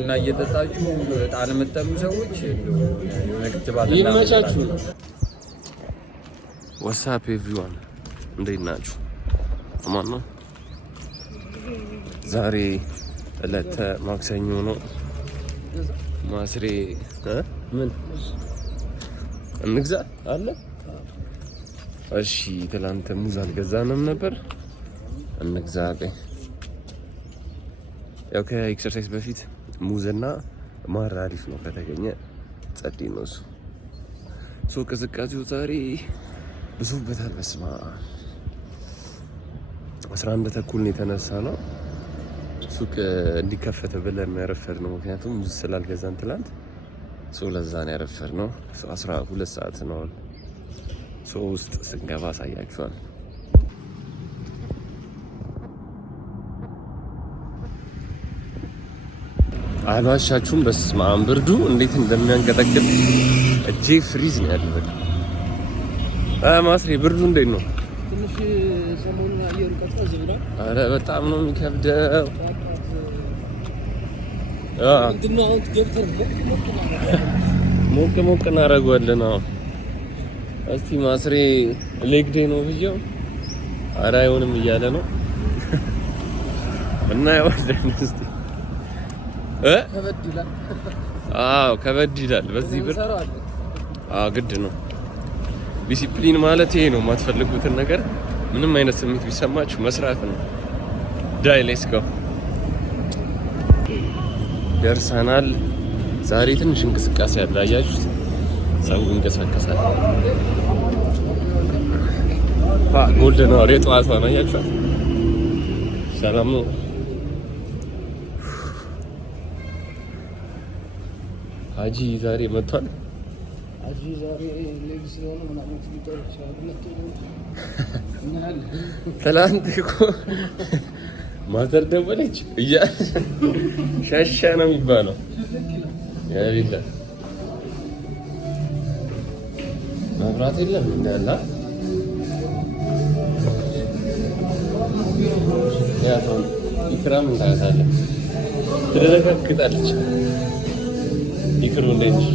ቡና እየጠጣችሁ ጣን መጠሉ ሰዎች ይመቻችሁ። ዋትስአፕ ኤቭሪዋን እንዴት ናችሁ? አማን ነው። ዛሬ ዕለተ ማክሰኞ ነው። ማስሬ ምን እንግዛ አለ? እሺ ትላንት ሙዝ አልገዛንም ነበር። እንግዛ ቆይ። ያው ከኤክሰርሳይዝ በፊት ሙዝና ማር አሪፍ ነው ከተገኘ ጸዴ ነው እሱ። ሶ ቅዝቃዜው ዛሬ ብዙበታል። በስማ 11 ተኩል ነው የተነሳ ነው ሱቅ እንዲከፈት ብለን ያረፈር ነው። ምክንያቱም ሙዝ ስላልገዛን ትላንት ሶ ለዛ ነው ያረፈር ነው። 12 ሰዓት ነው። ሶ ውስጥ ስንገባ አሳያችኋል። አልዋሻችሁም። በስመ አብ ብርዱ እንዴት እንደሚያንቀጠቅጥ እጄ ፍሪዝ ነው ያለው። ማስሬ ብርዱ እንዴት ነው? ትንሽ ሰሞኑን አየሩ ቀዝቀዝ ብሏል። አረ በጣም ነው የሚከብደው። እንግዲህ አሁን ገብተን ሞቅ እናደርገዋለን። እስቲ ማስሬ ሌግ ዴይ ነው ብዬው አረ አይሆንም እያለ ነው እና ያወደን እስቲ ከበድ ይላል። ከበድ ይላል። በዚህ ብር ግድ ነው። ዲሲፕሊን ማለት ይሄ ነው። የማትፈልጉትን ነገር ምንም አይነት ስሜት ቢሰማችሁ መስራት ነው። ዳይ ሌትስ ጎ። ደርሰናል። ዛሬ ትንሽ እንቅስቃሴ አለ። አያችሁት? ሰው እንቀሳቀሳል። ጎልደን አወር የጠዋቷ ነው። አያችሁት? ሰላም ነው። አጂ ዛሬ መጥቷል። አጂ ዛሬ ሌግስ ነው ምናምን ትይጣለች አይደል? ትላንት እኮ ማዘር ደወለች ሻሻ ነው የሚባለው። ያቢላ መብራት የለም እንዳላ ያው ኢክራም እንዳታለች ትደረጋግጣለች። ይክሩ እንዴት ነሽ?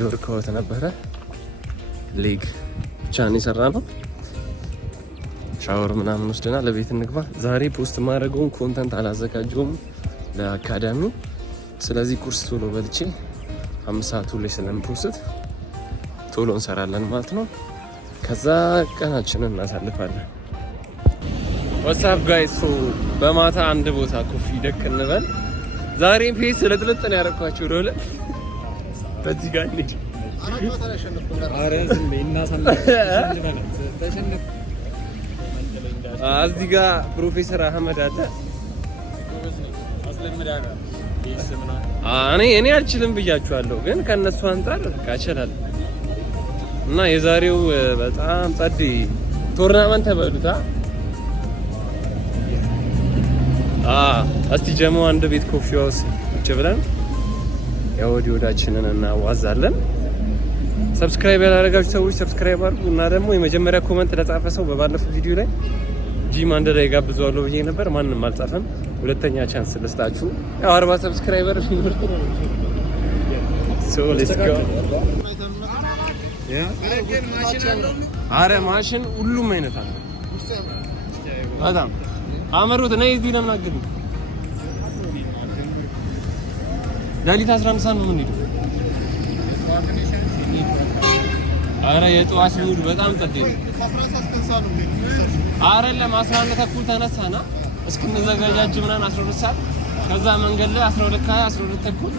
ቪዲዮ ሪኮርድ ነበረ። ሌግ ብቻ ነው የሰራ ነው። ሻወር ምናምን ወስደናል። ለቤት እንግባ። ዛሬ ፖስት ማድረገውን ኮንተንት አላዘጋጀውም ለአካዳሚ። ስለዚህ ቁርስ ቶሎ በልቼ 5 ሰዓቱ ላይ ስለምፖስት ቶሎ እንሰራለን ማለት ነው። ከዛ ቀናችንን እናሳልፋለን። ዋትስአፕ ጋይስ፣ በማታ አንድ ቦታ ኮፊ ደክ እንበል። ዛሬ ፔስ ስለጥልጥ ነው ያደረኳቸው ሮለ በዚህ ጋር እንሂድ። እዚህ ጋር ፕሮፌሰር አህመድ አለ። እኔ አልችልም ብያችኋለሁ፣ ግን ከነሱ አንጻር እችላለሁ። እና የዛሬው በጣም ጸዴ ቶርናመንት ተበሉታ። እስቲ ጀሞ አንድ ቤት ኮፊ ሃውስ ቁጭ ብለን የወዲህ ወዳችንን እናዋዛለን። ሰብስክራይብ ያላደረጋችሁ ሰዎች ሰብስክራይብ አድርጉ እና ደግሞ የመጀመሪያ ኮመንት ለጻፈ ሰው በባለፈው ቪዲዮ ላይ ጂም አንድ ላይ ጋብዘዋለሁ ብዬ ነበር። ማንም አልጻፈም። ሁለተኛ ቻንስ ልስጣችሁ። ያው 40 ሰብስክራይበር ፊኖር ሶ ሌትስ ጎ። አረ ማሽን ሁሉም አይነት አለ። በጣም አመሩት ነይ እዚህ ለምን አግድ ዳሊት 11 ሰዓት ነው የምንሄደው። አረ የጠዋት ሙድ በጣም ጸዴ ነው። አረ ለ11 ተኩል ተነሳና እስክንዘጋጃጅ ምናምን 12 ሰዓት ከዛ መንገድ ላይ 12 ከ 12 ተኩል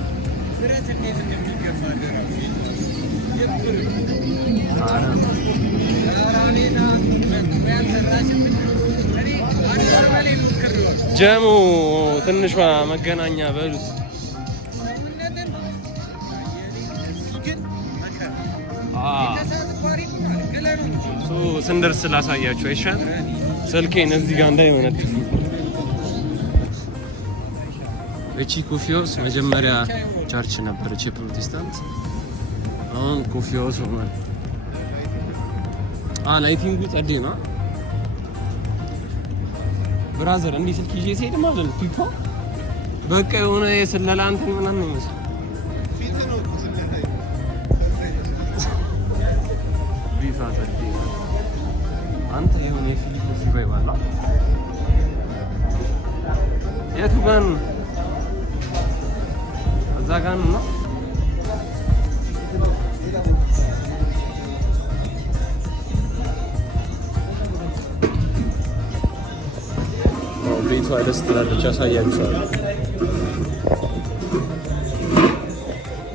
ጀሙ ትንሿ መገናኛ በሉት። ስንደርስ ላሳያችሁ አይሻል? ስልኬን እዚህ ጋር እንዳይመነጥፍ። እቺ ኮፊ ሃውስ መጀመሪያ ቸርች ነበረች የፕሮቴስታንት፣ አሁን ኮፊ ሃውስ ሆኗል። ላይቲንጉ ጸዴ ነው ብራዘር። እንዲህ ስልክ ይዤ ስሄድ ማለት ነው ፒፖ በቃ የሆነ የስለላ እንትን ምናምን ይመስል አንተ የሆነ የፊሊፕ ሲባይ ባላ የቱ ጋር ነው? እዛ ጋር ነው። ቤቷ ደስ ትላለች። አሳያችኋለሁ።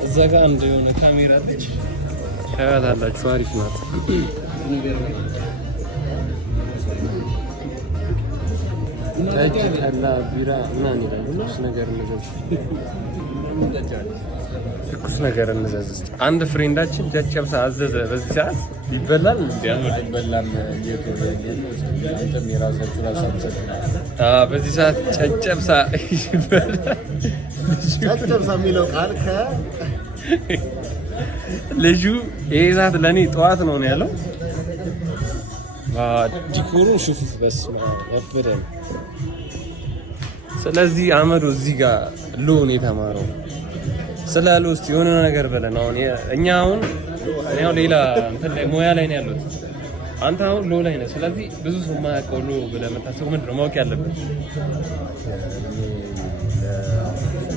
እዛ ጋር አንድ የሆነ ካሜራ አለች፣ ታያታላችሁ። አሪፍ ናት። ጠጅ፣ ጠላ፣ ቢራ ምናምን ይላል። ትኩስ ነገር እንዘዝ። አንድ ፍሬንዳችን ጨጨብሳ አዘዘ። በዚህ ሰዓት ይበላል በዚህ ሰዓት ጨጨብሳ ይበላል። ጨጨብሳ የሚለው ቃል ልጁ ይሄ ሰዓት ለእኔ ጠዋት ነው ያለው። ዲኮሩ ሹፉት በስመ አብ ነው። ስለዚህ አመዱ እዚህ ጋር ሎን የተማረው ስለ ሎ ውስጥ የሆነ ነገር በለን። አሁን እኛ አሁን ሌላ እንትን ላይ ሙያ ላይ ነው ያሉት። አንተ አሁን ሎ ላይ ነህ። ስለዚህ ብዙ ሰው የማያውቀው ሎ ብለህ የምታስበው ምንድን ነው ማወቅ ያለብን?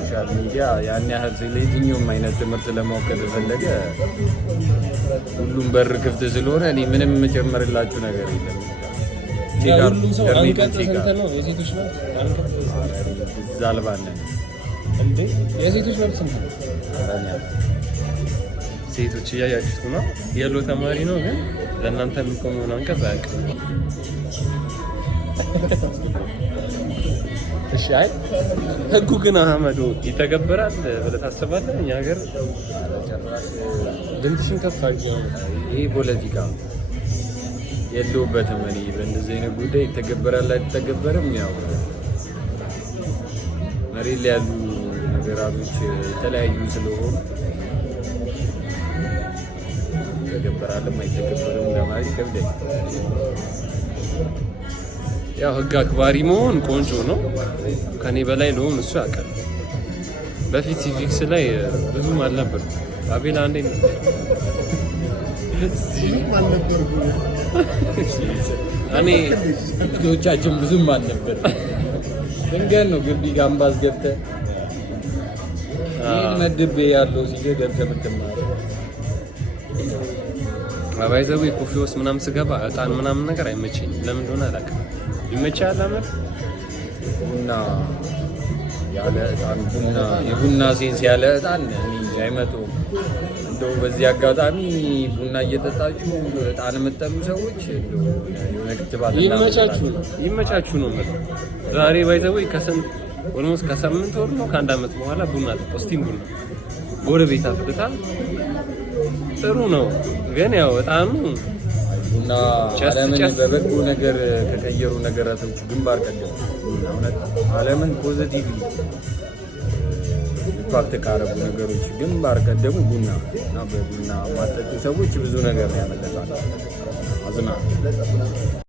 ሶሻል ሚዲያ ያን ያህል ለየትኛውም አይነት ትምህርት ለማወቅ ከተፈለገ ሁሉም በር ክፍት ስለሆነ እኔ ምንም የምጨምርላችሁ ነገር የለም። ሁሉም ሰው አንቀጽ ስንት ነው? የሴቶች መብት ዛልባለን እንዴ? የሴቶች መብት ስንት ነው? ሴቶች እያያችሁት ነው። የሎ ተማሪ ነው ግን ለእናንተ የሚቆመውን አንቀጽ አያውቅም። እሺ፣ አይ ህጉ ግን አህመዶ ይተገበራል ብለህ ታስባለህ? እኛ ሀገር ድምፅሽን ከፍ አድርጊ። ይሄ ፖለቲካ የለውበትም። እኔ በእንደዚህ አይነት ጉዳይ ይተገበራል አይተገበርም፣ ያው መሬት ላይ ያሉ ነገራቶች የተለያዩ ስለሆኑ ይተገበራልም አይተገበርም ለማለት ይከብዳል። ያው ህግ አክባሪ መሆን ቆንጆ ነው። ከኔ በላይ ለሆን እሱ ያውቃል። በፊት ሲቪክስ ላይ ብዙም አልነበርም። አቤላ አንዴ ነው እኔ ልጆቻችን ብዙም አልነበር። ድንገት ነው ግቢ ጋምባስ ገብተህ ይህን መድቤ ያለው ሲገ ገብተህ የምትማረው። ባይዘው ኮፊ ውስጥ ምናምን ስገባ እጣን ምናምን ነገር አይመቸኝም። ለምን እንደሆነ አላውቅም። ይመቻል አመር ቡና ያለ እጣን የቡና ሴንስ ያለ እጣን አይመጡም። እንደው በዚህ አጋጣሚ ቡና እየጠጣችሁ እጣን የምትጠሉ ሰዎች ይመቻችሁ ነው ማለት። ዛሬ ባይዘው ከስንት ኦልሞስት ከ8 ወር ነው ከ1 አመት በኋላ ቡና ጠጣሁ። ስቲም ቡና ጎረቤት አፍልታል። ጥሩ ነው ግን ያው እጣኑ ቡና ዓለምን በበጎ ነገር ከቀየሩ ነገራቶች ግንባር ቀደም እውነት ዓለምን ፖዚቲቭሊ ኢምፓክት ካረጉ ነገሮች ግንባር ቀደሙ ቡና እና በቡና ማጠጡ ሰዎች ብዙ ነገር ያመለጣል። አዝና